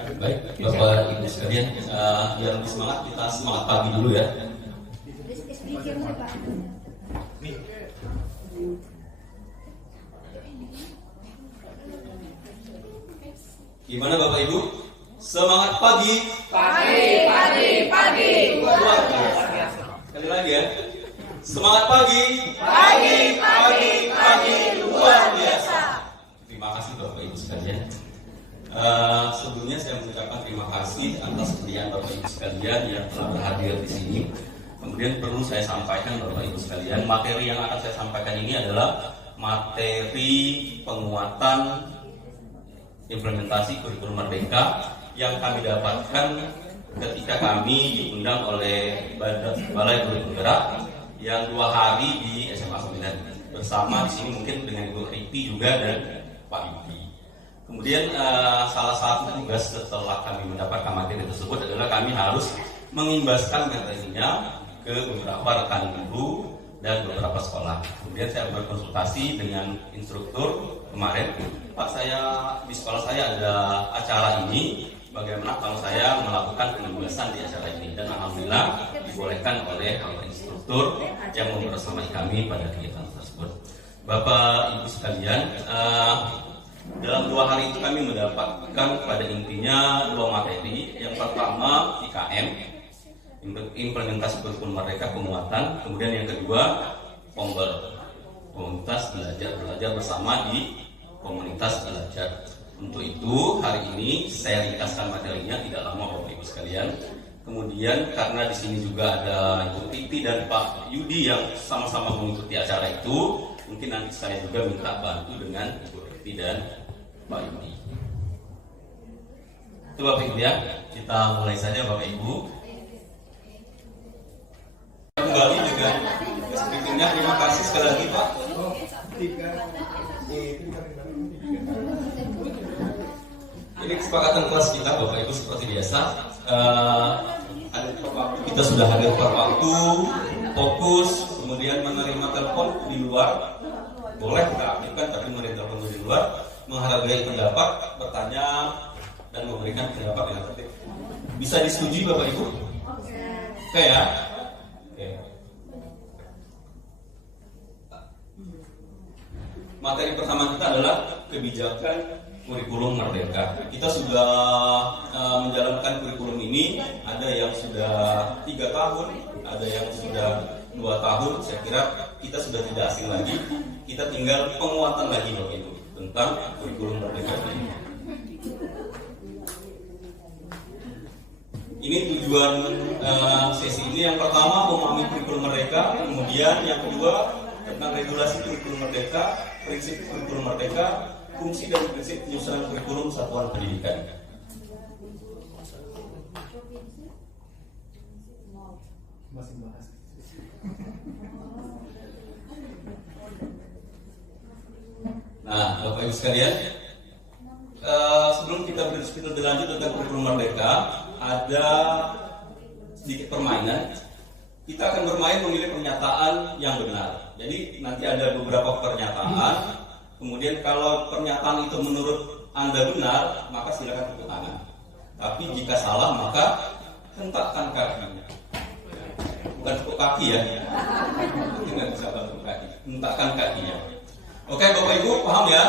Baik, Bapak Ibu sekalian, biar lebih semangat kita semangat pagi dulu ya. Gimana Bapak Ibu? Semangat pagi. Pagi. Luar biasa. Sekali lagi ya. Semangat pagi. Pagi. Luar biasa. Terima kasih Bapak Ibu sekalian. Sebelumnya saya mengucapkan terima kasih atas kesediaan Bapak Ibu sekalian yang telah berhadir di sini. Kemudian perlu saya sampaikan Bapak Ibu sekalian, materi yang akan saya sampaikan ini adalah materi penguatan implementasi kurikulum Merdeka yang kami dapatkan ketika kami diundang oleh Balai Guru Penggerak yang 2 hari di SMA 9 bersama di sini mungkin dengan Ibu Ripi juga dan Pak Yudi. Kemudian salah satu tugas setelah kami mendapatkan materi tersebut adalah kami harus mengimbaskan materinya ke beberapa rekan guru dan beberapa sekolah. Kemudian saya berkonsultasi dengan instruktur kemarin, Pak, saya di sekolah saya ada acara ini, bagaimana kalau saya melakukan penugasan di acara ini? Dan alhamdulillah dibolehkan oleh instruktur yang membersamai kami pada kegiatan tersebut. Bapak Ibu sekalian, dalam 2 hari itu kami mendapatkan pada intinya 2 materi. Yang pertama IKM, implementasi kurikulum Merdeka penguatan. Kemudian yang kedua POMBEL, komunitas belajar bersama di komunitas belajar. Untuk itu hari ini saya ringkaskan materinya tidak lama Bapak Ibu sekalian. Kemudian karena di sini juga ada Ibu Titi dan Pak Yudi yang sama-sama mengikuti acara itu, mungkin nanti saya juga minta bantu dengan Ibu Titi dan Pak Yudi. Itu Bapak Ibu ya, kita mulai saja Bapak Ibu. Kembali dengan speakernya, terima kasih sekali lagi Pak. Ini kesepakatan kelas kita Bapak Ibu seperti biasa. Kita sudah hadir per waktu, fokus, kemudian menerima telepon di luar. Boleh kita aktifkan, tapi menerima telepon di luar, menghargai pendapat, bertanya, dan memberikan pendapat yang tertib. Bisa disetujui Bapak Ibu? Oke ya? Oke. Materi pertama kita adalah kebijakan kurikulum Merdeka. Kita sudah menjalankan kurikulum ini, ada yang sudah 3 tahun, ada yang sudah 2 tahun. Saya kira kita sudah tidak asing lagi. Kita tinggal penguatan lagi Bapak Ibu tentang kurikulum Merdeka ini. Ini tujuan sesi ini. Yang pertama memahami kurikulum Merdeka, kemudian yang kedua tentang regulasi kurikulum Merdeka, prinsip kurikulum Merdeka, fungsi dan prinsip penyusunan kurikulum satuan pendidikan. Nah, Bapak Ibu sekalian, sebelum kita berdiskusi lebih lanjut tentang kurikulum Merdeka, ada sedikit permainan. Kita akan bermain memilih pernyataan yang benar. Jadi nanti ada beberapa pernyataan. Kemudian kalau pernyataan itu menurut Anda benar, maka silakan tepuk tangan. Tapi jika salah, maka hentakkan kakinya. Bukan tepuk kaki ya. Tidak bisa tepuk kaki. Hentakkan kakinya. Oke Bapak Ibu, paham ya?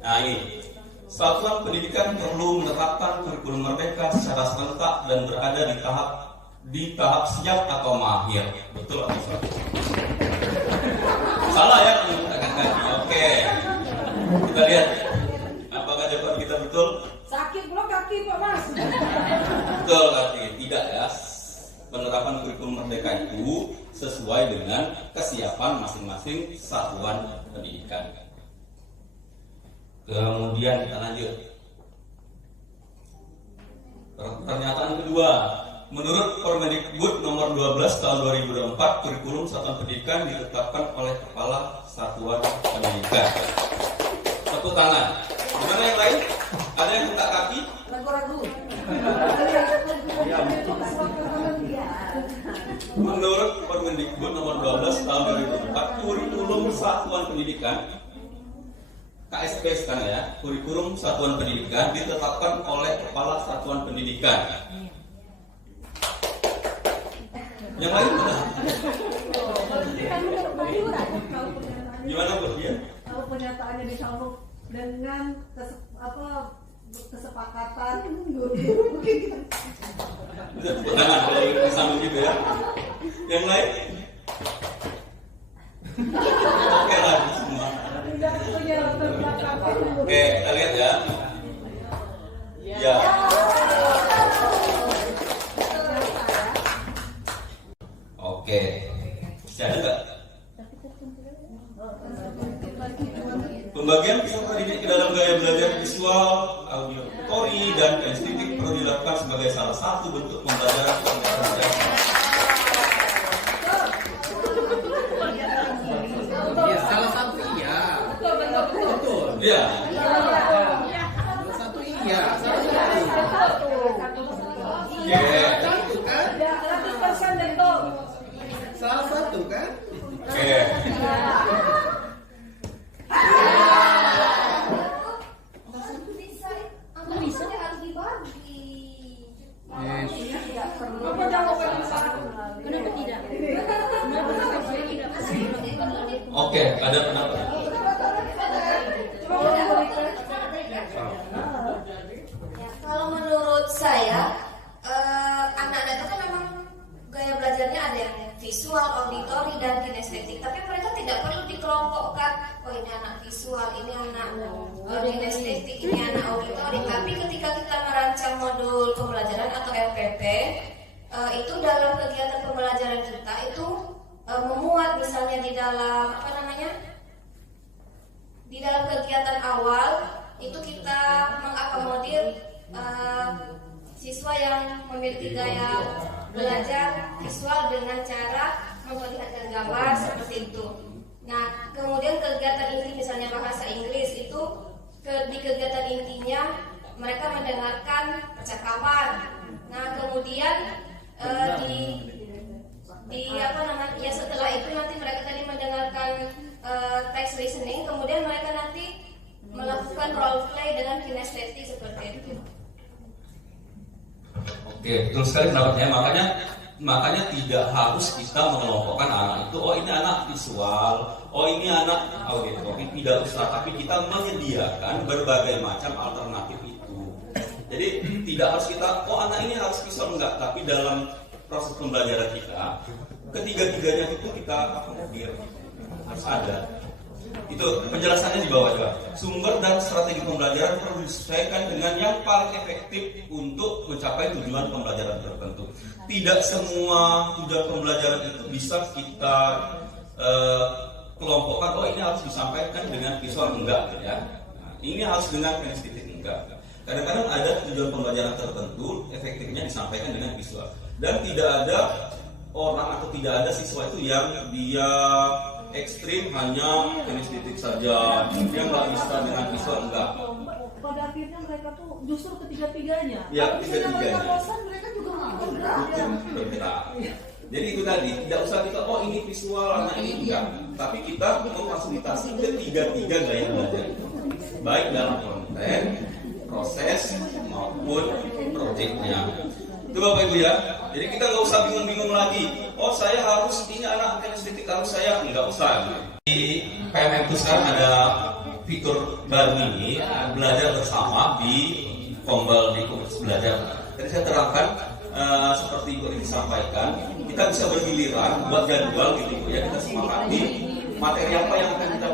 Nah ini, satuan pendidikan perlu menetapkan kurikulum Merdeka secara serentak dan berada di tahap siap atau mahir. Betul atau salah? Salah ya, menggunakan kaki. Oke. Kita lihat apakah jawaban kita betul? Sakit pula kaki Pak Mas. Betul kaki. Tidak ya. Penerapan kurikulum Merdeka itu sesuai dengan kesiapan masing-masing satuan pendidikan. Kemudian kita lanjut. Pernyataan kedua. Menurut Permendikbud nomor 12 tahun 2024, kurikulum satuan pendidikan ditetapkan oleh Kepala Satuan Pendidikan. Tepuk tangan. Gimana yang lain? Ada yang hentak kaki? Ragu-ragu. Menurut Permendikbud nomor 12 tahun 2024, kurikulum satuan pendidikan KSP sekarang ya, kurikulum satuan pendidikan ditetapkan oleh kepala satuan pendidikan. Yang lain mana? Gimana buat dia? Kalau pernyataannya disalur dengan kesepakatan mungkin Bisa tepuk tangan kalau disambung gitu ya. Yang lain? Oke lah semua. tidak punya kesepakatan. Oke, kita lihat ya. Ya. Oke. Masih ada nggak? Pembagian peserta didik ke dalam gaya belajar visual, auditory, dan estetik perlu dilakukan sebagai salah satu bentuk pembelajaran pembelajaran. Ya, salah satu iya. Betul. Ya. Salah satu iya. Salah satu. Oke. Satu kan? 100% betul. Salah satu kan? Oke. Bisa harus dibagi. Bapak jangan lupa Kenapa tidak? Kenapa tidak? Oke, ada pendapat? Kalau menurut saya, anak-anak itu kan memang gaya belajarnya ada yang visual, auditori, dan kinestetik. Tapi mereka tidak perlu dikelompokkan. Oh ini anak visual, ini anak kinestetik, ini anak auditori. Tapi ketika kita merancang modul pembelajaran atau MPP, itu dalam kegiatan pembelajaran kita itu memuat misalnya di dalam di dalam kegiatan awal itu kita mengakomodir siswa yang memiliki gaya belajar visual dengan cara memperlihatkan gambar seperti itu. Nah, kemudian kegiatan inti misalnya bahasa Inggris itu di kegiatan intinya mereka mendengarkan percakapan. Nah, kemudian setelah itu nanti mereka tadi mendengarkan text listening, kemudian mereka nanti melakukan role play dengan kinestetik seperti itu. Oke, betul sekali pendapatnya. Makanya tidak harus kita mengelompokkan anak itu. Oh ini anak visual, oh ini anak auditori. Tidak usah, tapi kita menyediakan berbagai macam alternatif itu. Jadi tidak harus kita, oh anak ini harus visual, enggak. Tapi dalam proses pembelajaran kita, ketiga-tiganya itu kita akomodir, harus ada. Itu penjelasannya di bawah juga. Sumber dan strategi pembelajaran perlu disesuaikan dengan yang paling efektif untuk mencapai tujuan pembelajaran tertentu. Tidak semua tujuan pembelajaran itu bisa kita kelompokkan. Oh ini harus disampaikan dengan visual, enggak ya. Nah, ini harus dengan kinestetik, enggak. Kadang-kadang ada tujuan pembelajaran tertentu efektifnya disampaikan dengan visual. Dan tidak ada orang atau tidak ada siswa itu yang dia ekstrim hanya kinestetik saja, dia nggak bisa dengan visual, enggak. Pada akhirnya mereka tuh justru ketiga-tiganya. Ya, Kalau misalnya ketiga-tiganya. mereka bosan, mereka juga bergerak. Bergerak. Jadi itu tadi, tidak usah kita, oh ini visual, anak ini enggak. Tapi kita memfasilitasi ketiga-tiga gaya belajar itu. Baik dalam konten, proses, maupun proyeknya. Itu Bapak Ibu ya. Jadi kita nggak usah bingung-bingung lagi. Oh saya harus ini anak kinestetik, harus saya nggak usah. Di PMM itu sekarang ada fitur baru ini, belajar bersama di Kombel di komunitas belajar. Jadi saya terangkan seperti Bu ini disampaikan, kita bisa bergiliran buat jadwal gitu ya. Kita sepakati materi apa yang akan kita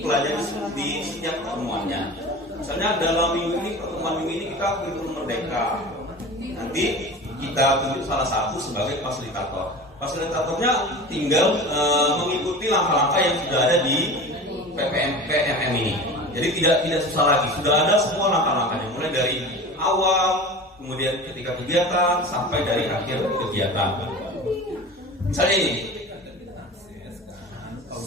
pelajari di setiap pertemuannya. Misalnya dalam minggu ini, pertemuan minggu ini kita kurikulum merdeka. Nanti kita tunjuk salah satu sebagai fasilitator. Fasilitatornya tinggal mengikuti langkah-langkah yang sudah ada di PMM ini. Jadi tidak susah lagi. Sudah ada semua langkah-langkahnya, mulai dari awal, kemudian ketika kegiatan, sampai dari akhir kegiatan. Misalnya ini,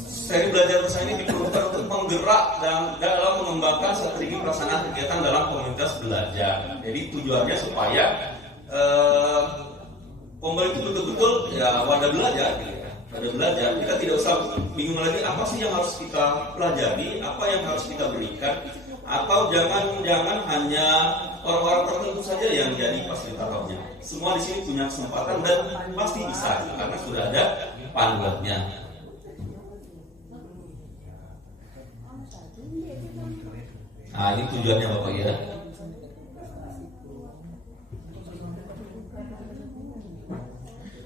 seri belajar bersama ini diperlukan untuk menggerak dan dalam mengembangkan strategi pelaksanaan kegiatan dalam komunitas belajar. Jadi tujuannya supaya Kombel itu betul-betul ya wadah belajar gitu ya. pada belajar, kita tidak usah bingung lagi apa sih yang harus kita pelajari, apa yang harus kita berikan, atau jangan hanya orang-orang tertentu saja yang jadi fasilitatornya. Semua di sini punya kesempatan dan pasti bisa karena sudah ada panduannya. Nah, ini tujuannya Bapak ya.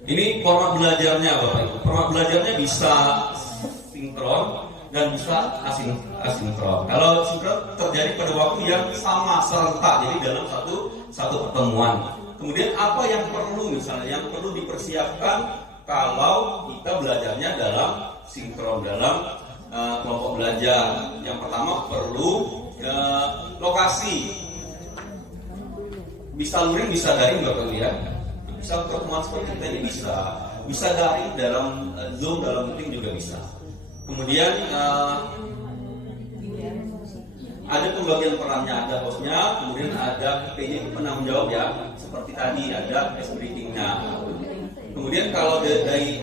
Ini format belajarnya Bapak Ibu. Format belajarnya bisa sinkron dan bisa asinkron. Kalau sinkron terjadi pada waktu yang sama serentak, jadi dalam satu pertemuan. Kemudian apa yang perlu misalnya yang perlu dipersiapkan kalau kita belajarnya dalam sinkron, dalam kelompok belajar. Yang pertama perlu lokasi. Bisa luring, bisa daring Bapak Ibu ya. Bisa pertemuan seperti kita ini bisa daring dalam Zoom, dalam meeting juga bisa. Kemudian ada pembagian perannya, ada hostnya, kemudian ada PJ penanggung jawab ya, seperti tadi ada ice breaking-nya. Kemudian kalau dari